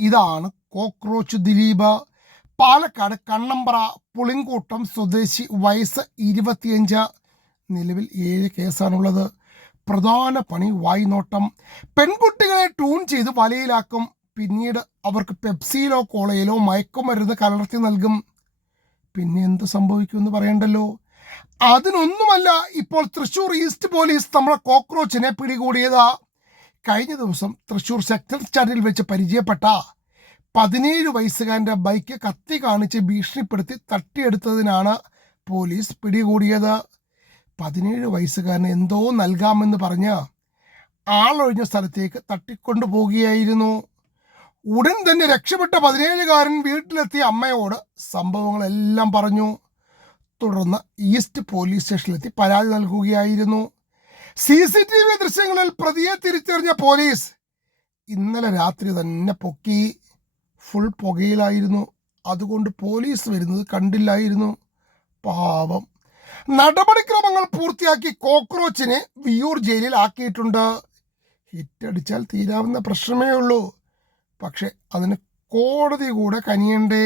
ഇതാണ് കോക്രോച്ച് ദിലീപ്. പാലക്കാട് കണ്ണമ്പ്ര പുളിങ്കൂട്ടം സ്വദേശി, വയസ്സ് 25. നിലവിൽ 7 കേസാണുള്ളത്. പ്രധാന പണി വായ്നോട്ടം. പെൺകുട്ടികളെ ട്യൂൺ ചെയ്ത് വലയിലാക്കും. പിന്നീട് അവർക്ക് പെപ്സിയിലോ കോളയിലോ മയക്കുമരുന്ന് കലർത്തി നൽകും. പിന്നെ എന്ത് സംഭവിക്കുമെന്ന് പറയണ്ടല്ലോ. അതിനൊന്നുമല്ല ഇപ്പോൾ തൃശൂർ ഈസ്റ്റ് പോലീസ് നമ്മുടെ കോക്രോച്ചിനെ പിടികൂടിയത്. കഴിഞ്ഞ ദിവസം തൃശൂർ സെക്ടർ സ്റ്റാൻഡിൽ വെച്ച് പരിചയപ്പെട്ട 17 വയസ്സുകാരൻ്റെ ബൈക്ക് കത്തി കാണിച്ച് ഭീഷണിപ്പെടുത്തി തട്ടിയെടുത്തതിനാണ് പോലീസ് പിടികൂടിയത്. 17 വയസ്സുകാരന് എന്തോ നൽകാമെന്ന് പറഞ്ഞ് ആളൊഴിഞ്ഞ സ്ഥലത്തേക്ക് തട്ടിക്കൊണ്ടു പോകുകയായിരുന്നു. ഉടൻ തന്നെ രക്ഷപ്പെട്ട 17കാരൻ വീട്ടിലെത്തിയ അമ്മയോട് സംഭവങ്ങളെല്ലാം പറഞ്ഞു. തുടർന്ന് ഈസ്റ്റ് പോലീസ് സ്റ്റേഷനിലെത്തി പരാതി നൽകുകയായിരുന്നു. CCTV ദൃശ്യങ്ങളിൽ പ്രതിയെ തിരിച്ചറിഞ്ഞ പോലീസ് ഇന്നലെ രാത്രി തന്നെ പൊക്കി. ഫുൾ പുകയിലായിരുന്നു. അതുകൊണ്ട് പോലീസ് വരുന്നത് കണ്ടില്ലായിരുന്നു. പാവം. നടപടിക്രമങ്ങൾ പൂർത്തിയാക്കി കോക്രോച്ചിനെ വിയൂർ ജയിലിൽ ആക്കിയിട്ടുണ്ട്. ഹിറ്റടിച്ചാൽ തീരാവുന്ന പ്രശ്നമേ ഉള്ളൂ. പക്ഷെ അതിന് കോടതി കൂടെ കനിയണ്ടേ?